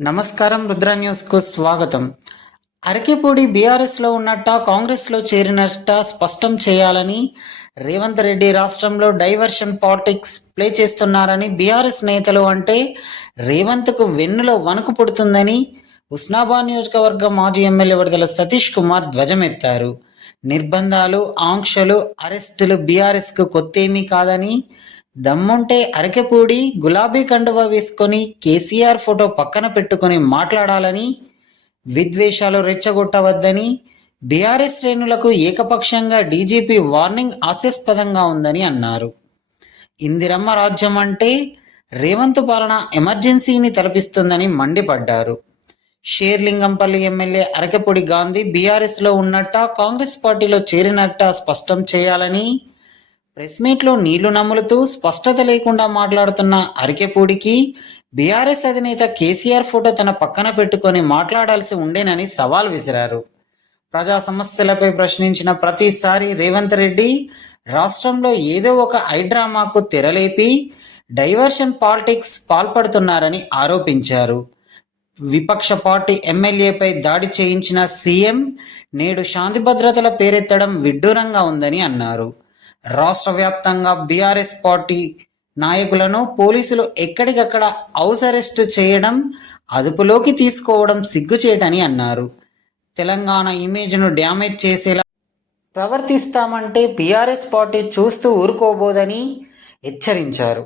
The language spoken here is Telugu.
నమస్కారం, రుద్ర న్యూస్కు స్వాగతం. అరకిపూడి బీఆర్ఎస్లో ఉన్నట్ట కాంగ్రెస్లో చేరినట్ట స్పష్టం చేయాలని రేవంత్ రెడ్డి రాష్ట్రంలో డైవర్షన్ పాలిటిక్స్ ప్లే చేస్తున్నారని బీఆర్ఎస్ నేతలు అంటే రేవంత్కు వెన్నులో వణుకు పుడుతుందని హుస్నాబాద్ నియోజకవర్గ మాజీ ఎమ్మెల్యే విడుదల సతీష్ కుమార్ ధ్వజమెత్తారు. నిర్బంధాలు, ఆంక్షలు, అరెస్టులు బీఆర్ఎస్కు కొత్తేమీ కాదని, దమ్ముంటే అరకెపూడి గులాబీ కండువా వేసుకొని కేసీఆర్ ఫోటో పక్కన పెట్టుకొని మాట్లాడాలని, విద్వేషాలు రెచ్చగొట్టవద్దని, బీఆర్ఎస్ శ్రేణులకు ఏకపక్షంగా డీజీపీ వార్నింగ్ హాస్యాస్పదంగా ఉందని అన్నారు. ఇందిరమ్మ రాజ్యం అంటే రేవంత్ పాలన ఎమర్జెన్సీని తలపిస్తుందని మండిపడ్డారు. షేర్లింగంపల్లి ఎమ్మెల్యే అరకెపూడి గాంధీ బీఆర్ఎస్లో ఉన్నట్ట కాంగ్రెస్ పార్టీలో చేరినట్ట స్పష్టం చేయాలని, ప్రెస్ మీట్లో నీళ్లు నములుతూ స్పష్టత లేకుండా మాట్లాడుతున్న అరకెపూడికి బీఆర్ఎస్ అధినేత కేసీఆర్ ఫోటో తన పక్కన పెట్టుకొని మాట్లాడాల్సి ఉండేనని సవాల్ విసిరారు. ప్రజా సమస్యలపై ప్రశ్నించిన ప్రతిసారి రేవంత్ రెడ్డి రాష్ట్రంలో ఏదో ఒక ఐడ్రామాకు తెరలేపి డైవర్షన్ పాలిటిక్స్ పాల్పడుతున్నారని ఆరోపించారు. విపక్ష పార్టీ ఎమ్మెల్యేపై దాడి చేయించిన సీఎం నేడు శాంతి భద్రతల పేరెత్తడం విడ్డూరంగా ఉందని అన్నారు. రాష్ట్ర వ్యాప్తంగా బీఆర్ఎస్ పార్టీ నాయకులను పోలీసులు ఎక్కడికక్కడ హౌస్ అరెస్ట్ చేయడం, అదుపులోకి తీసుకోవడం సిగ్గుచేటని అన్నారు. తెలంగాణ ఇమేజ్ను డ్యామేజ్ చేసేలా ప్రవర్తిస్తామంటే బీఆర్ఎస్ పార్టీ చూస్తూ ఊరుకోబోదని హెచ్చరించారు.